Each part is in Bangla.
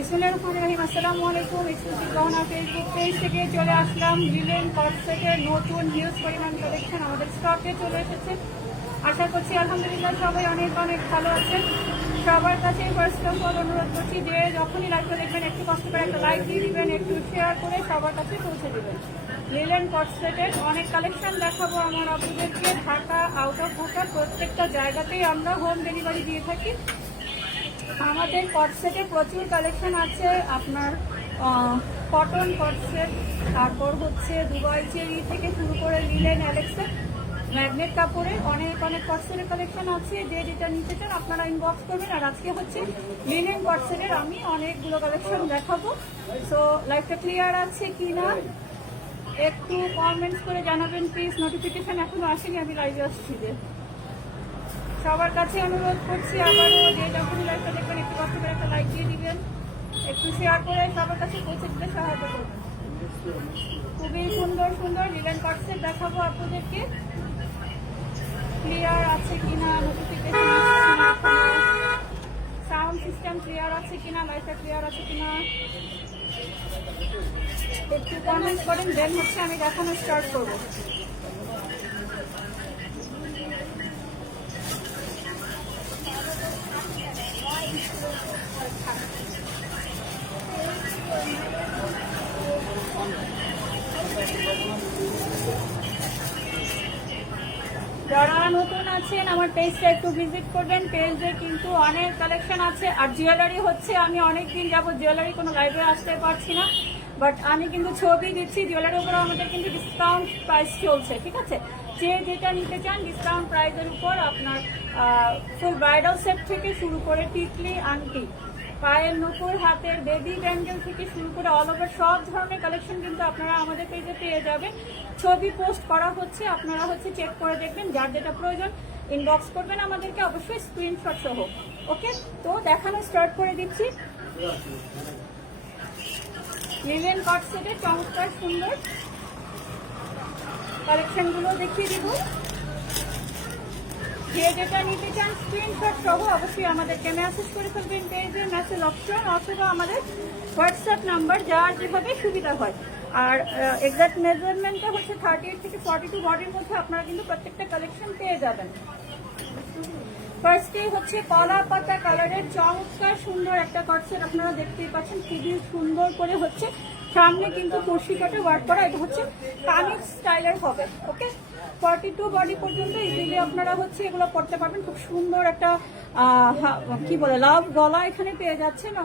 বিসমুল্লাহ রহমান রহিম। আসসালামু আলাইকুম। এক্সক্লুসিভ গহনা ফেসবুক পেজ থেকে চলে আসলাম লিলেন কটসেটের নতুন হিউজ পরিমাণ কালেকশন আমাদের স্টকে চলে এসেছে। আশা করছি আলহামদুলিল্লাহ সবাই অনেক অনেক ভালো আছেন। সবার কাছে ফার্স্ট অফ অল অনুরোধ করছি যে যখনই লাইভটা দেখবেন, একটু কষ্ট করে একটা লাইক দিয়ে দিবেন, একটু শেয়ার করে সবার কাছে পৌঁছে দিবেন। লিলেন কটসেটের অনেক কালেকশন দেখাবো আমার। আপুদেরকে ঢাকা আউট অফ ঢাকা প্রত্যেকটা জায়গাতেই আমরা হোম ডেলিভারি দিয়ে থাকি। আমাদের কটসেটে প্রচুর কালেকশন আছে। আপনার কটন কটসেট তারপর হচ্ছে দুবাই চেরি থেকে শুরু করে লিলেন অ্যালেক্সের ম্যাগনেট কাপড়ের অনেক অনেক কটসেটের কালেকশন আছে। যে যেটা নিতে চান আপনারা ইনবক্স করবেন। আর আজকে হচ্ছে লিলেন কটসেটের আমি অনেকগুলো কালেকশন দেখাবো। সো লাইফটা ক্লিয়ার আছে কি না? একটু কমেন্টস করে জানাবেন প্লিজ নোটিফিকেশন এখনও আসেনি, আমি লাইভে আসছি যে। সবার কাছে অনুরোধ করছি, আবারও যে যখন লাইভটা দেখবেন, একটু কষ্ট করে একটা লাইক দিয়ে দিবেন, একটু শেয়ার করে সবার কাছে পৌঁছে দিতে সহায়তা করবেন। খুবই সুন্দর সুন্দর লিলেন কাটসেট দেখাবো আপনাদেরকে। ক্লিয়ার আছে কিনা নোটিফিকেশন সাউন্ড সিস্টেম ক্লিয়ার আছে কিনা লাইটটা ক্লিয়ার আছে কিনা? একটু কমেন্ট করেন দেন হচ্ছে আমি দেখানো স্টার্ট করব। যারা নতুন আছেন, আমার একটু ভিজিট করবেন। কিন্তু অনেক কালেকশন আছে, আর জুয়েলারি হচ্ছে, আমি জুয়েলারি কোনো আসতে পারছি না বাট আমি কিন্তু ছবি দিচ্ছি জুয়েলারির উপর আমাদের কিন্তু ডিসকাউন্ট প্রাইস চলছে, ঠিক আছে? যে যেটা নিতে চান ডিসকাউন্ট প্রাইসের উপর আপনার ফুল ব্রাইডাল সেট থেকে শুরু করে টিকলি, আংটি পায়ের নুপুর, হাতের বেবি ব্যাঙ্গেল থেকে শুরু করে অল ওভার সব ধরনের কালেকশন কিন্তু আপনারা আমাদের পেজে পেয়ে যাবেন। ছবি পোস্ট করা হচ্ছে, আপনারা হচ্ছে চেক করে দেখবেন, যার যেটা প্রয়োজন ইনবক্স করবেন আমাদেরকে অবশ্যই স্ক্রিনশট সহ। ওকে তো দেখানো স্টার্ট করে দিচ্ছি। লিলেন কট সেটের চমৎকার সুন্দর কালেকশনগুলো দেখিয়ে দিব। যে যেটা নিতে চান স্ক্রিনশট সহ অবশ্যই আমাদেরকে মেসেজ করে ফেলবেন পেজে মেসেজ অপশন অথবা আমাদের হোয়াটসঅ্যাপ নাম্বার যার যেভাবে সুবিধা হয়। আর এক্সাক্ট মেজারমেন্টটা হচ্ছে থার্টি থেকে ফর্টি টু বডির মধ্যে আপনারা কিন্তু প্রত্যেকটা কালেকশন পেয়ে যাবেন। ফার্স্টে হচ্ছে কলা পাতা কালারের চমৎকার সুন্দর একটা কটসেট আপনারা দেখতেই পাচ্ছেন। খুবই সুন্দর করে হচ্ছে সামনে কিন্তু কুর্সি ওয়ার্ক করা, এটা হচ্ছে কামিজ স্টাইলের হবে ওকে ফর্টি টু বডি পর্যন্ত ইজিলি আপনারা হচ্ছে এগুলো পড়তে পারবেন। খুব সুন্দর একটা কি বলে, লাভ গলা এখানে পেয়ে যাচ্ছে না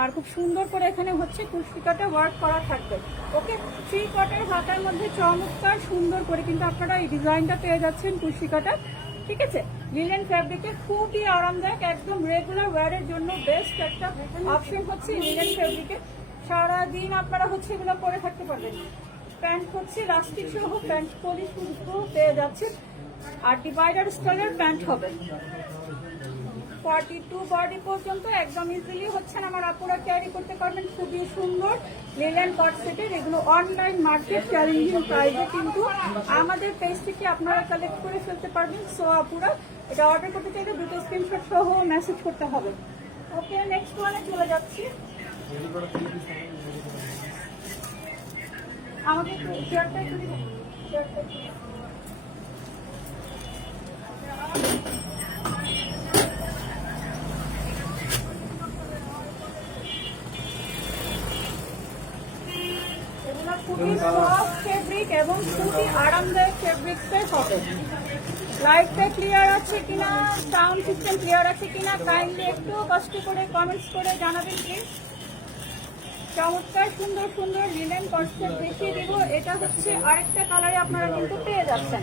আর খুব সুন্দর করে এখানে হচ্ছে কুর্সিকাটা ওয়ার্ক করা থাকবে ওকে থ্রি কটের হাতার মধ্যে চমৎকার সুন্দর করে কিন্তু আপনারা এই ডিজাইনটা পেয়ে যাচ্ছেন কুর্সিকাটা ঠিক আছে? লিলেন ফ্যাব্রিকে খুবই আরামদায়ক, একদম রেগুলার ওয়ারের জন্য বেস্ট একটা অপশন হচ্ছে লিলেন ফ্যাব্রিকে সারাদিন আপনারা হচ্ছে এগুলো পরে থাকতে পারবেন। প্যান্ট হচ্ছে লাস্টিক সহ প্যান্ট পলি শুধু পেয়ে যাচ্ছে আর ডিভাইডার স্টাইলের প্যান্ট হবে। ফর্টি টু বডি পর্যন্ত একদম ইজিলি হচ্ছেন আমার আপুরা ক্যারি করতে পারবেন। খুবই সুন্দর লিলেন কট সেটের এগুলো অনলাইন মার্কেট চ্যালেঞ্জিং প্রাইসে কিন্তু আমাদের পেজ থেকে আপনারা কালেক্ট করে ফেলতে পারবেন। সো আপুরা, এটা অর্ডার করতে চাইলে দুটো স্ক্রিনশট সহ মেসেজ করতে হবে। ওকে নেক্সট ওয়ানে চলে যাচ্ছি। আমাকে এবং খুবই আরামদায়ক ফেব্রিক্সের হবে লাইটটা ক্লিয়ার আছে কিনা সাউন্ড সিস্টেম ক্লিয়ার আছে কিনা কাইন্ডলি একটু কষ্ট করে কমেন্টস করে জানাবেন প্লিজ চমৎকার সুন্দর সুন্দর লিলেন কনসেপ্ট দেখিয়ে দিব। এটা হচ্ছে আরেকটা কালারে আপনারা কিন্তু পেয়ে যাচ্ছেন।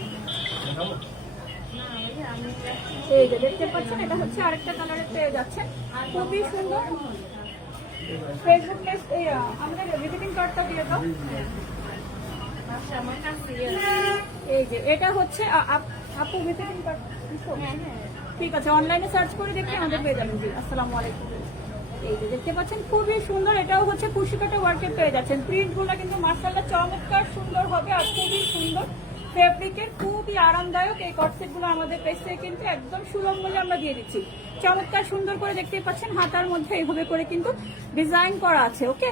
এই যে দেখতে পাচ্ছেন এটা হচ্ছে আরেকটা কালারে পেয়ে যাচ্ছেন। খুবই সুন্দর। ফেসবুক পেজ এই আহ, আমাদের ভিজিটিং কার্ডটা দিয়ে দাও। এই যে এটা হচ্ছে আপ- আপু ভিজিটিং কার্ড ঠিক আছে অনলাইনে সার্চ করে দেখে আমাদের পেয়ে যাবেন। জি আসসালামু আলাইকুম। দেখতে পাচ্ছেন, খুবই সুন্দর। এটাও হচ্ছে চমৎকার সুন্দর হবে আর খুবই সুন্দর। ফেব্রিকের খুবই আরামদায়ক এই আমাদের কিন্তু একদম সুলভ আমরা দিয়ে দিচ্ছি। চমৎকার সুন্দর করে দেখতেই পাচ্ছেন, হাতার মধ্যে এইভাবে করে কিন্তু ডিজাইন করা আছে ওকে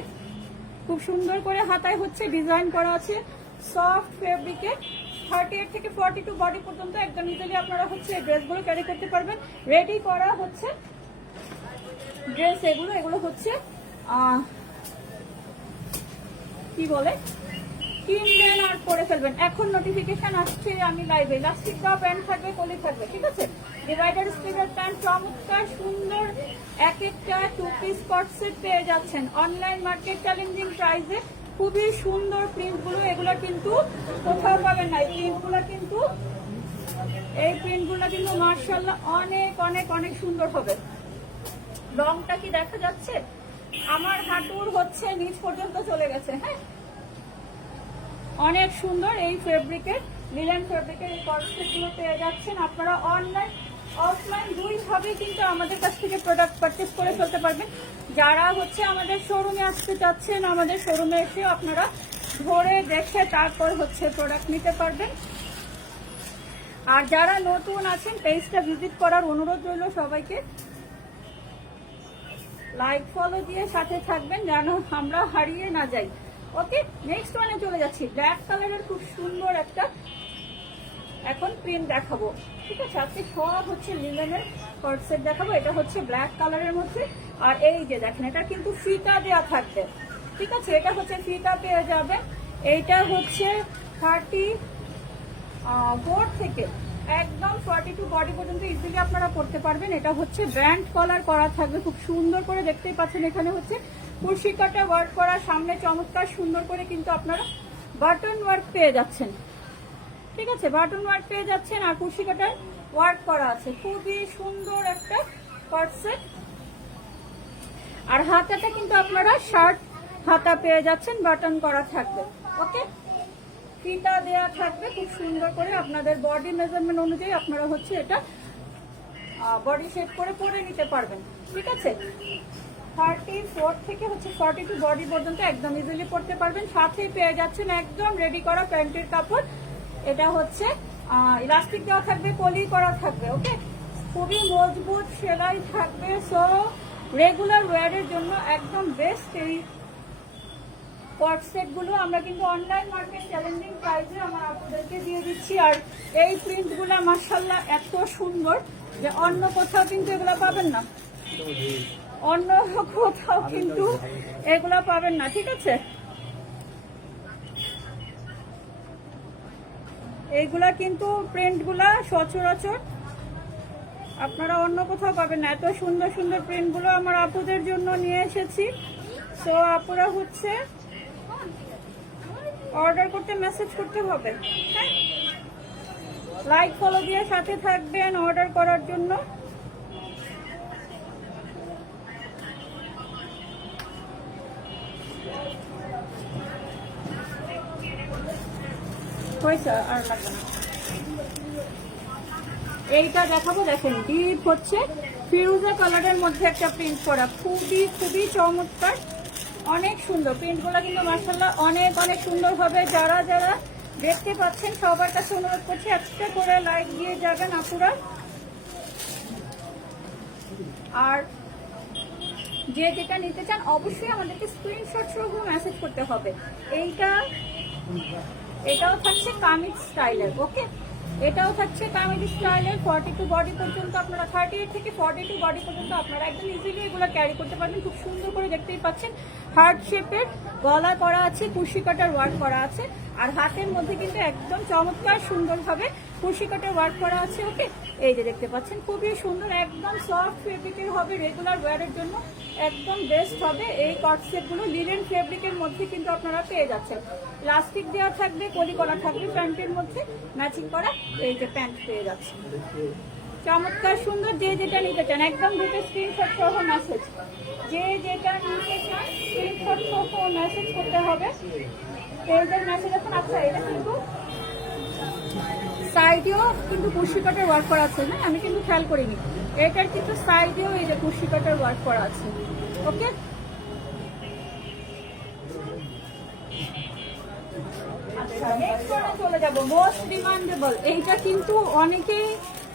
খুব সুন্দর করে হাতায় হচ্ছে ডিজাইন করা আছে। সফট ফেব্রিকে থার্টি এইট থেকে ফর্টি টু বডি পর্যন্ত একদম ইজিলি আপনারা হচ্ছে ড্রেসগুলো ক্যারি করতে পারবেন। রেডি করা হচ্ছে ড্রেস এগুলো এগুলো হচ্ছে কি বলে? কিনবেন আর পরে ফেলবেন। এখন নোটিফিকেশন আসছে, আমি লাইভে ইলাস্টিক বা প্যান্ট থাকবে কলি থাকবে, ঠিক আছে? ডিভাইডার স্টিকার প্যান্ট চমৎকার, সুন্দর। এক একটা টু পিস কট সেট পেয়ে যাচ্ছেন। অনলাইন মার্কেট চ্যালেঞ্জিং প্রাইসে খুবই সুন্দর প্রিন্টগুলো এগুলো কিন্তু কোথাও পাবেন না। প্রিন্টগুলো কিন্তু, এই প্রিন্টগুলো কিন্তু মার্শাল্লাহ অনেক অনেক অনেক সুন্দর হবে। রংটা কি দেখা যাচ্ছে? আমার হাঁটুর হচ্ছে নিচ পর্যন্ত চলে গেছে হ্যাঁ? অনেক সুন্দর এই ফেব্রিকের লিলেন ফেব্রিকের এই কনসেপ্টগুলো পেয়ে যাচ্ছেন। আপনারা অনলাইন অফলাইন দুইভাবে কিন্তু আমাদের কাছ থেকে প্রোডাক্ট পারচেস করে ফেলতে পারবেন। যারা হচ্ছে আমাদের শোরুমে আসতে চাচ্ছেন, আমাদের শোরুমে এসে আপনারা ধরে দেখে তারপর হচ্ছে প্রোডাক্ট নিতে পারবেন। আর যারা নতুন আছেন পেজটা ভিজিট করার অনুরোধ রইল সবাইকে। লাইক ফলো দিয়ে সাথে থাকবেন যেন আমরা হারিয়ে না যাই। ওকে নেক্সট ওয়ানে চলে যাচ্ছি। ব্ল্যাক কালারের খুব সুন্দর একটা এখন প্রিন্ট দেখাবো। ঠিক আছে, আজকে সব হচ্ছে লিলেনের কটসেট দেখাবো। এটা হচ্ছে ব্ল্যাক কালারের মধ্যে। আর এই যে দেখেন, এটা কিন্তু ফিতা দেওয়া থাকবে। ঠিক আছে, এটা হচ্ছে ফিতা পেয়ে যাবে। এইটা হচ্ছে থার্টি বোর্ড থেকে। একদম ফর্টি টু বডি পর্যন্ত ইজিলি আপনারা করতে পারবেন। এটা হচ্ছে ব্র্যান্ড কলার করা থাকবে, খুব সুন্দর করে দেখতেই পাচ্ছেন এখানে হচ্ছে। কুর্শি কাটা ওয়ার্ক করা, সামনে চমৎকার সুন্দর করে কিন্তু আপনারা বাটন ওয়ার্ক পেয়ে যাচ্ছেন। ঠিক আছে? বাটন ওয়ার্ক পেয়ে যাচ্ছেন আর কুর্শি কাটার ওয়ার্ক করা আছে। খুবই সুন্দর একটা কটসেট আর হাতাটা কিন্তু আপনারা শার্ট হাতা পেয়ে যাচ্ছেন বাটন করা থাকবে। ওকে ফিতা দেয়া থাকবে, খুব সুন্দর করে আপনাদের বডি মেজারমেন্ট অনুযায়ী আপনারা হচ্ছে এটা বডি শেপ করে পরে নিতে পারবেন, ঠিক আছে? থার্টি ফোর থেকে হচ্ছে ফর্টি টু বডি পর্যন্ত একদম ইজিলি পড়তে পারবেন, সাথেই পেয়ে যাচ্ছেন একদম রেডি করা প্যান্টের কাপড়, এটা হচ্ছে ইলাস্টিক দেওয়া থাকবে কলি করা থাকবে ওকে খুবই মজবুত সেলাই থাকবে সো রেগুলার ওয়ারের জন্য একদম বেস্ট এই কট সেটগুলো আমরা কিন্তু অনলাইন মার্কেট চ্যালেঞ্জিং প্রাইসে আমরা আপনাদেরকে দিয়ে দিচ্ছি। আর এই প্রিন্টগুলো মার্শাল্লাহ এত সুন্দর যে অন্য কোথাও কিন্তু এগুলো পাবেন না। অন্য কোথাও কিন্তু এগুলো পাবেন না, ঠিক আছে? এইগুলা কিন্তু প্রিন্টগুলা সচরাচর আপনারা অন্য কোথাও পাবেন না। এত সুন্দর সুন্দর প্রিন্টগুলো আমার আপুদের জন্য নিয়ে এসেছি। সো আপুরা হচ্ছে অর্ডার করতে মেসেজ করতে হবে হ্যাঁ? লাইক ফলো দিয়ে সাথে থাকবেন অর্ডার করার জন্য। আর এইটা দেখাবো, দেখেন ডিপ হচ্ছে। ফিরুজা কালারের মধ্যে একটা প্রিন্ট করা। খুবই খুবই চমৎকার। অনেক সুন্দর। প্রিন্টগুলো কিন্তু মার্শাল্লাহ অনেক অনেক সুন্দর হবে। যারা যারা দেখতে পাচ্ছেন, সবার কাছে অনুরোধ করছি, একটা করে লাইক দিয়ে যাবেন আপুরা। আর যে যেটা নিতে চান, অবশ্যই আমাদেরকে স্ক্রিনশট সহ মেসেজ করতে হবে। এইটা, এটাও থাকছে কামিজ স্টাইলের ওকে এটাও থাকছে কামিজ স্টাইলের ফর্টি টু বডি পর্যন্ত আপনারা থার্টি এইট থেকে ফর্টি টু বডি পর্যন্ত আপনারা একদম ইজিলি এগুলো ক্যারি করতে পারবেন। খুব সুন্দর করে দেখতেই পাচ্ছেন। হার্ট শেপের গলা করা আছে, কুশি কাটার ওয়ার্ক করা আছে, আর হাতের মধ্যে কিন্তু একদম চমৎকার সুন্দরভাবে কুশি কাটার ওয়ার্ক করা আছে ওকে এই যে দেখতে পাচ্ছেন, খুবই সুন্দর, একদম সফট ফেব্রিকের হবে রেগুলার ওয়ারের জন্য, একদম বেস্ট হবে। এই কটসেটগুলো লিলেন ফেব্রিকের মধ্যে কিন্তু আপনারা পেয়ে যাচ্ছেন। প্লাস্টিক দেওয়া থাকবে কলি করা থাকবে প্যান্টের মধ্যে ম্যাচিং করা এই যে প্যান্ট পেয়ে যাচ্ছে চমৎকার, সুন্দর যে যেটা নিতে চান, একদম দুটো স্ক্রিনশট সহ মেসেজ যে যেটা নিতে চান স্ক্রিনশট সহ মেসেজ করতে হবে। পেজের মেসেজ এখন আচ্ছা এটা কিন্তু সাইডেও কিন্তু কুর্শি কাটার ওয়ার্ক করা আছে হ্যাঁ? আমি কিন্তু খেয়াল করিনি। এটার কিন্তু সাইডেও এই যে কুর্শি কাটার ওয়ার্ক করা আছে। ওকে? আচ্ছা চলে যাব। মোস্ট ডিমান্ডেবল এইটা কিন্তু অনেকেই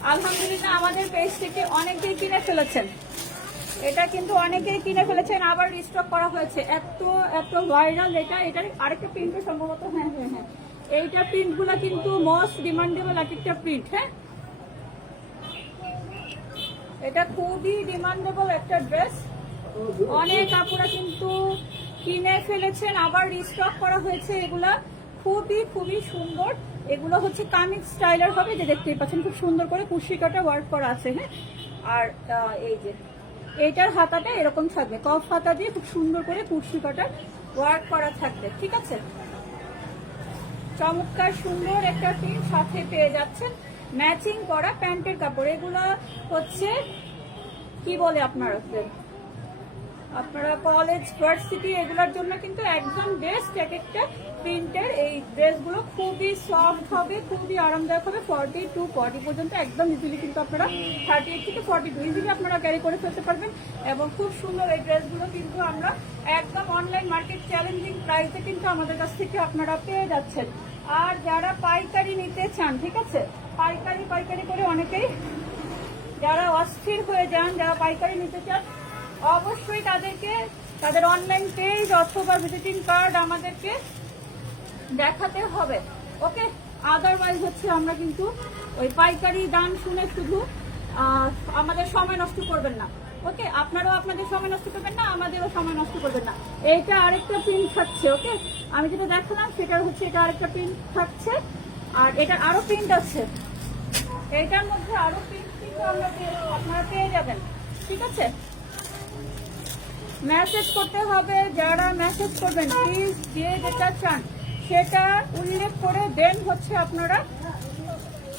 আলহামদুলিল্লাহ আমাদের পেজ থেকে অনেকেই কিনে ফেলেছেন। এটা কিন্তু অনেকেই কিনে ফেলেছেন, আবার রিস্টক করা হয়েছে। এত এত ভাইরাল এটা, এটার আরেকটা প্রিন্টও সম্ভবত হ্যাঁ হ্যাঁ হ্যাঁ। এইটা প্রিন্টগুলো কিন্তু মোস্ট ডিমান্ডেবল এক একটা প্রিন্ট হ্যাঁ? এটা খুবই ডিমান্ডেবল একটা ড্রেস অনেক আপুরা কিন্তু কিনে ফেলেছেন, আবার রিস্টক করা হয়েছে এগুলা। খুবই খুবই সুন্দর। এগুলো হচ্ছে কামিক স্টাইলার হবে, যে দেখতেই পাচ্ছেন খুব সুন্দর করে কুশিকাটা ওয়ার্ক করা আছে হ্যাঁ? আর এই যে, এইটার হাতাটা এরকম থাকবে, কফ হাতা দিয়ে খুব সুন্দর করে কুশিকাটা ওয়ার্ক করা থাকবে, ঠিক আছে? চমৎকার সুন্দর একটা প্রিন্ট সাথে পেয়ে যাচ্ছেন ম্যাচিং করা প্যান্টের কাপড়, এগুলো হচ্ছে, কি বলে আপনারা আপনারা কলেজ ভার্সিটি এগুলোর জন্য কিন্তু একদম বেস্ট এক একটা প্রিন্টের এই ড্রেসগুলো খুবই সফট হবে, খুবই আরামদায়ক হবে। ফর্টি টু ফর্টি পর্যন্ত একদম ইজিলি কিন্তু আপনারা থার্টি এইট থেকে ফর্টি টু ইজিলি আপনারা ক্যারি করে ফেলতে পারবেন। এবং খুব সুন্দর এই ড্রেসগুলো কিন্তু আমরা একদম অনলাইন মার্কেট চ্যালেঞ্জিং প্রাইসে কিন্তু আমাদের কাছ থেকে আপনারা পেয়ে যাচ্ছেন। আর যারা পাইকারি নিতে চান, ঠিক আছে? পাইকারি পাইকারি করে অনেকেই যারা অস্থির হয়ে যান, যারা পাইকারি নিতে চান অবশ্যই তাদেরকে, তাদের অনলাইন পেজ অথবা ভিজিটিং কার্ড আমাদেরকে দেখাতে হবে। ওকে? আদারওয়াইজ হচ্ছে আমরা কিন্তু ওই পাইকারি দাম শুনে শুধু আমাদের সময় নষ্ট করবেন না। ওকে? আপনারাও আপনাদের সময় নষ্ট করবেন না, আমাদেরও সময় নষ্ট করবেন না। এইটা আরেকটা প্রিন্ট থাকছে, ওকে? আমি যেটা দেখালাম, সেটা হচ্ছে এটা আরেকটা প্রিন্ট থাকছে। আর এটা আরও প্রিন্ট আছে। এইটার মধ্যে আরও প্রিন্ট কিন্তু আপনারা পেয়ে যাবেন। ঠিক আছে? মেসেজ করতে হবে, যারা মেসেজ করবেন প্লিজ যে যেটা চান, সেটা উল্লেখ করে দেন হচ্ছে আপনারা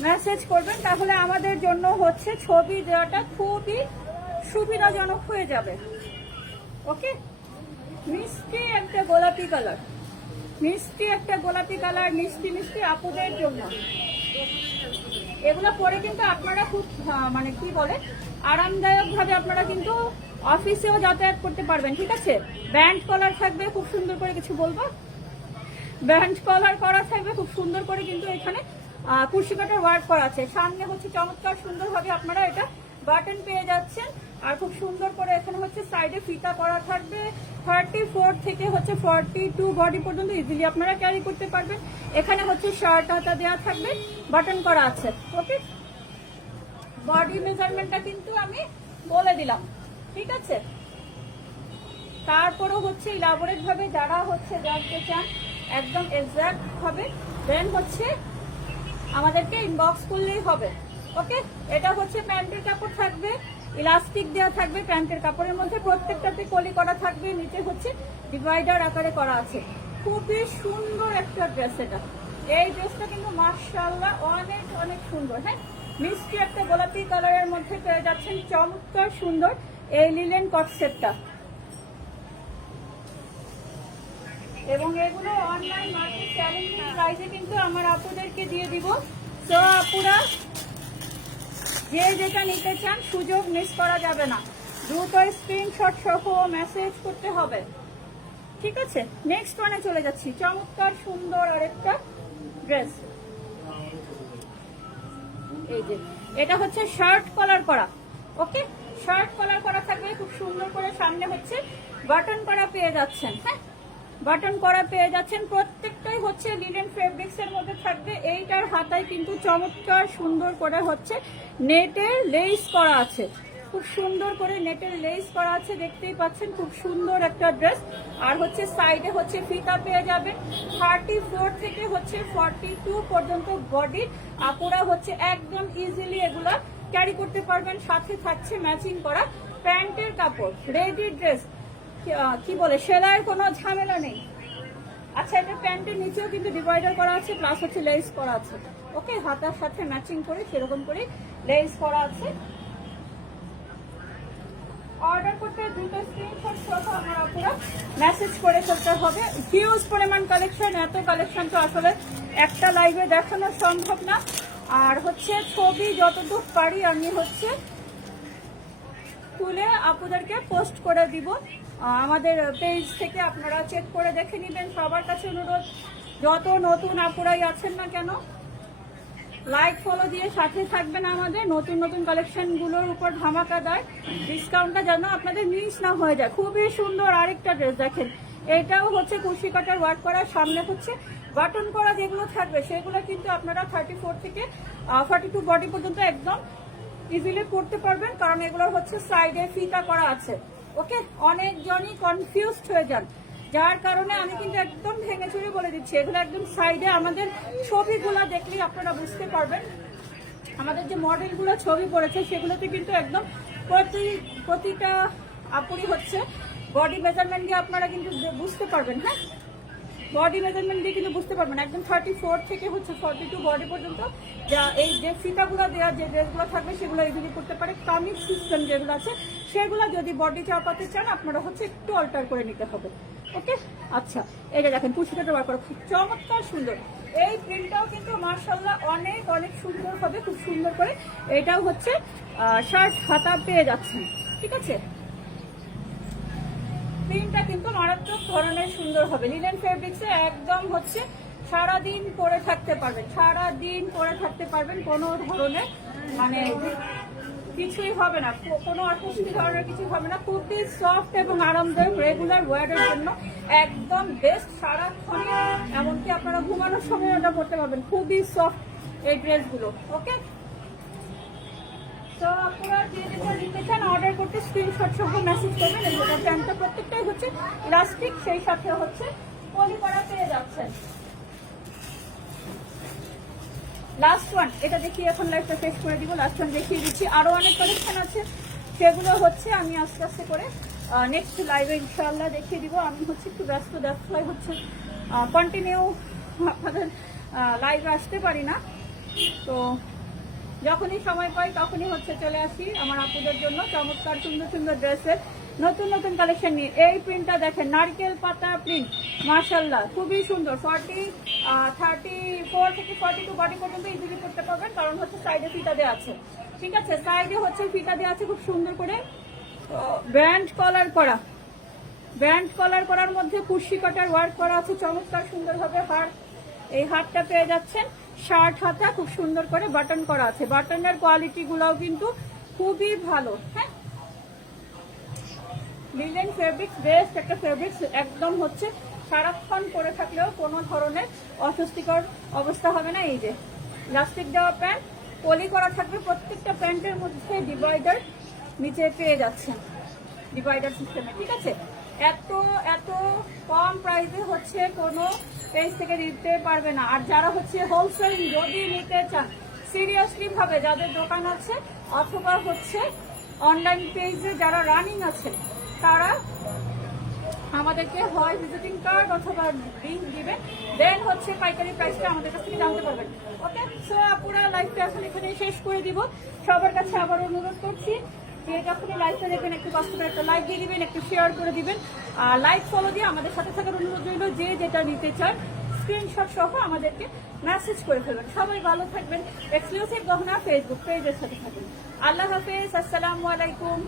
মেসেজ করবেন। তাহলে আমাদের জন্য হচ্ছে ছবি দেওয়াটা খুবই সুবিধাজনক হয়ে যাবে। ওকে মিষ্টি একটা গোলাপি কালার মিষ্টি একটা গোলাপি কালার মিষ্টি মিষ্টি আপুদের জন্য। এগুলো পরে কিন্তু আপনারা খুব মানে কি বলে আরামদায়ক ভাবে আপনারা কিন্তু অফিসেও যাতায়াত করতে পারবেন, ঠিক আছে? ব্যান্ড কলার থাকবে, খুব সুন্দর করে কিছু বলব? ব্যান্ড কলার করা থাকবে, খুব সুন্দর করে কিন্তু এখানে কুর্সি কাটার ওয়ার্ক করা আছে। সামনে হচ্ছে চমৎকার সুন্দরভাবে আপনারা এটা বাটন পেয়ে যাচ্ছেন। আর খুব সুন্দর করে এখানে হচ্ছে সাইডে ফিতা করা থাকবে। থার্টি ফোর থেকে হচ্ছে ফর্টি টু বডি পর্যন্ত ইজিলি আপনারা ক্যারি করতে পারবেন। এখানে হচ্ছে শার্ট হাতা দেওয়া থাকবে। বাটন করা আছে। ওকে বডি মেজারমেন্টটা কিন্তু আমি বলে দিলাম। ঠিক আছে? তারপরও হচ্ছে ইলাবোরেট ভাবে যারা হচ্ছে জানতে চান, একদম এক্সাক্ট হবে দেন হচ্ছে আমাদেরকে ইনবক্স করলেই হবে। ওকে? এটা হচ্ছে প্যান্টের কাপড় থাকবে, ইলাস্টিক দেওয়া থাকবে প্যান্টের কাপড়ের মধ্যে, প্রত্যেকটাতে কলি করা থাকবে, নিচে হচ্ছে ডিভাইডার আকারে করা আছে। খুবই সুন্দর একটা ড্রেস এটা। এই ড্রেসটা কিন্তু মার্শাল্লাহ অনেক অনেক সুন্দর হ্যাঁ? মিষ্টি একটা গোলাপি কালারের মধ্যে পেয়ে যাচ্ছেন, চমৎকার সুন্দর এই লিলেন কটসেটটা এবং এগুলো অনলাইন মার্কেট চ্যালেঞ্জিং প্রাইসে কিন্তু আমার আপুদেরকে দিয়ে দিব। তো আপুরা যে যেটা নিতে চান সুযোগ মিস করা যাবে না। দ্রুত স্ক্রিনশট সহ মেসেজ করতে হবে। ঠিক আছে? নেক্সট ওয়ানে চলে যাচ্ছি। চমৎকার, সুন্দর আরেকটা ড্রেস এই যে, এটা হচ্ছে শার্ট কলার করা। ওকে শার্ট কলার করা থাকবে খুব সুন্দর করে সামনে হচ্ছে বাটন করা পেয়ে যাচ্ছেন। হ্যাঁ? বাটন করা পেয়ে যাচ্ছেন। প্রত্যেকটাই হচ্ছে লিলেন ফেব্রিক্স এর মধ্যে থাকবে। এইটার হাতায় কিন্তু চমৎকার সুন্দর করে হচ্ছে নেটের লেস করা আছে। খুব সুন্দর করে নেটের লেস করা আছে, দেখতেই পাচ্ছেন। খুব সুন্দর একটা ড্রেস আর হচ্ছে সাইডে হচ্ছে ফিতা পেয়ে যাবেন। থার্টি ফোর থেকে হচ্ছে ফর্টি টু পর্যন্ত বডি আপুরা হচ্ছে একদম ইজিলি এগুলা ক্যারি করতে পারবেন। সাথে থাকছে ম্যাচিং করা প্যান্টের কাপড়। রেডি ড্রেস কি বলে, সেলাইয়ের কোনো ঝামেলা নেই। আচ্ছা এটা প্যান্টের নিচেও কিন্তু ডিভাইডার করা আছে প্লাস হচ্ছে লেস করা আছে। ওকে, হাতার সাথে ম্যাচিং করে সেরকম করে লেস করা আছে। অর্ডার করতে দুটো আমার আপনারা মেসেজ করে ফেলতে হবে। হিউজ পরিমাণ কালেকশন এত কালেকশন তো আসলে একটা লাইভে দেখানো সম্ভব না। আর হচ্ছে ছবি যতটুকু পারি আমি হচ্ছে তুলে আপুদেরকে পোস্ট করে দিব। আমাদের পেজ থেকে আপনারা চেক করে দেখে নেবেন, সবার কাছে অনুরোধ, যত নতুন আপুরাই আছেন না কেন লাইক ফলো দিয়ে সাথে থাকবেন আমাদের, নতুন নতুন কালেকশনগুলোর উপর ধামাকা দেয় ডিসকাউন্টটা যেন আপনাদের মিস না হয়ে যায়। খুবই সুন্দর আরেকটা ড্রেস দেখেন, এটাও হচ্ছে কুশি কাটার ওয়ার্ক করা সামনে হচ্ছে বাটন করা যেগুলো থাকবে, সেগুলো কিন্তু আপনারা থার্টি ফোর থেকে ফর্টি টু বডি পর্যন্ত একদম ইজিলি পড়তে পারবেন, কারণ এগুলোর হচ্ছে সাইডে ফিতা করা আছে। ওকে অনেকজনই কনফিউজড হয়ে যান। যার কারণে আমি কিন্তু একদম ভেঙে চুরে বলে দিচ্ছি, এগুলো একদম সাইডে আমাদের ছবিগুলো দেখলেই আপনারা বুঝতে পারবেন। আমাদের যে মডেলগুলো ছবি পড়েছে, সেগুলোতে কিন্তু একদম প্রতি, প্রতিটা আপুরি হচ্ছে। বডি মেজারমেন্ট দিয়ে আপনারা কিন্তু বুঝতে পারবেন হ্যাঁ? বডি মেজারমেন্ট দিয়ে কিন্তু বুঝতে পারবেন। একদম থার্টি ফোর থেকে হচ্ছে ফর্টি টু বডি পর্যন্ত যা এই যে ফিতাগুলো দেওয়া, যে ড্রেসগুলো থাকবে, সেগুলো ইজিলি করতে পারে। কামিজ সিস্টেম যেগুলো আছে, সেগুলো যদি বডি চাপাতে চান, আপনারা হচ্ছে একটু অল্টার করে নিতে হবে। ওকে? আচ্ছা এটা দেখেন পুষিটাটা বার করা। খুব চমৎকার সুন্দর। এই প্রিন্টটাও কিন্তু মার্শাল্লাহ অনেক অনেক সুন্দর হবে, খুব সুন্দর করে। এটাও হচ্ছে শার্ট হাতা পেয়ে যাচ্ছেন। ঠিক আছে? প্রিন্টটা কিন্তু মারাত্মক ধরনের সুন্দর হবে। লিলেন ফেব্রিক্সে একদম হচ্ছে সারা দিন পরে থাকতে পারবেন সারা দিন পরে থাকতে পারবেন কোনো ধরনের মানে কিছুই হবে না। কোনো অস্বস্তি ধরনের কিছু হবে না। খুবই সফট এবং আরামদায়ক রেগুলার ওয়ার্ডের জন্য একদম বেস্ট সারাক্ষণ এমনকি আপনারা ঘুমানোর সময় ওটা পড়তে পারবেন। খুবই সফট এই ড্রেসগুলো ওকে তো আপনারা যে নিতে চান অর্ডার করতে স্ক্রিনশট সহ মেসেজ করবেন, এই যেটা প্যান্টটা প্রত্যেকটাই হচ্ছে ইলাস্টিক সেই সাথে হচ্ছে পলি করা পেয়ে যাচ্ছেন। লাস্ট ওয়ান এটা দেখিয়ে এখন লাইফটা শেষ করে দিব লাস্ট ওয়ান দেখিয়ে দিচ্ছি। আরও অনেক কালেকশন আছে, সেগুলো হচ্ছে আমি আস্তে আস্তে করে নেক্সট লাইভে ইনশাআল্লাহ দেখিয়ে দিব। আমি হচ্ছে একটু ব্যস্ত ওয়াই হচ্ছে কন্টিনিউ আপনাদের লাইভে আসতে পারি না। তো যখনই সময় পাই তখনই হচ্ছে চলে আসি আমার আপুদের জন্য। চমৎকার, সুন্দর সুন্দর ড্রেসের। নতুন নতুন কালেকশন নিয়ে। এই প্রিন্টটা দেখেন, নারকেল পাতা প্রিন্ট মার্শাল্লাহ খুবই সুন্দর। ফর্টি থার্টি ফোর থেকে ফর্টি টু বডি পর্যন্ত ইজিলি করতে পারবেন, কারণ হচ্ছে সাইডে ফিতা দেওয়া আছে। ঠিক আছে? সাইডে হচ্ছে ফিতা দেওয়া আছে খুব সুন্দর করে। ব্র্যান্ড কলার করা। ব্র্যান্ড কলার করার মধ্যে কুর্সি কাটার ওয়ার্ক করা আছে, চমৎকার সুন্দরভাবে হার। এই হারটা পেয়ে যাচ্ছেন। শার্ট হাতা খুব সুন্দর করে বাটন করা আছে। বাটনের কোয়ালিটি গুলাও কিন্তু খুবই ভালো হ্যাঁ? লিলেন ফেব্রিক্স বেস্ট একটা ফেব্রিক্স একদম হচ্ছে সারাক্ষণ পরে থাকলেও কোনো ধরনের অস্বস্তিকর অবস্থা হবে না। এই যে ইলাস্টিক দেওয়া প্যান্ট পলি করা থাকবে, প্রত্যেকটা প্যান্টের মধ্যে ডিভাইডার নিচে পেয়ে যাচ্ছেন ডিভাইডার সিস্টেমে ঠিক আছে? এত এত কম প্রাইসে হচ্ছে কোনো পেজ থেকে দিতে পারবে না। আর যারা হচ্ছে হোলসেল যদি নিতে চান সিরিয়াসলি ভাবে যাদের দোকান আছে অথবা হচ্ছে অনলাইন পেজে যারা রানিং আছে, তারা আমাদেরকে হয় ভিজিটিং কার্ড অথবা লিঙ্ক দিবে। দেন হচ্ছে পাইকারি প্রাইসটা আমাদের কাছ থেকে জানতে পারবেন। ওকে সো আপুরা লাইভটা এখন এখানে শেষ করে দিব। সবার কাছে আবার অনুরোধ করছি যে যখনই লাইভটা দেখবেন, একটু কষ্ট একটা লাইক দিয়ে দিবেন, একটু শেয়ার করে দিবেন। আর লাইক ফলো দিয়ে আমাদের সাথে থাকার অনুরোধ রইল, যে যেটা নিতে চান স্ক্রিনশট সহ আমাদেরকে মেসেজ করে ফেলবেন। সবাই ভালো থাকবেন। এক্সক্লুসিভ গহনা ফেসবুক পেজের সাথে থাকবেন আল্লাহ হাফেজ, আসসালামু আলাইকুম।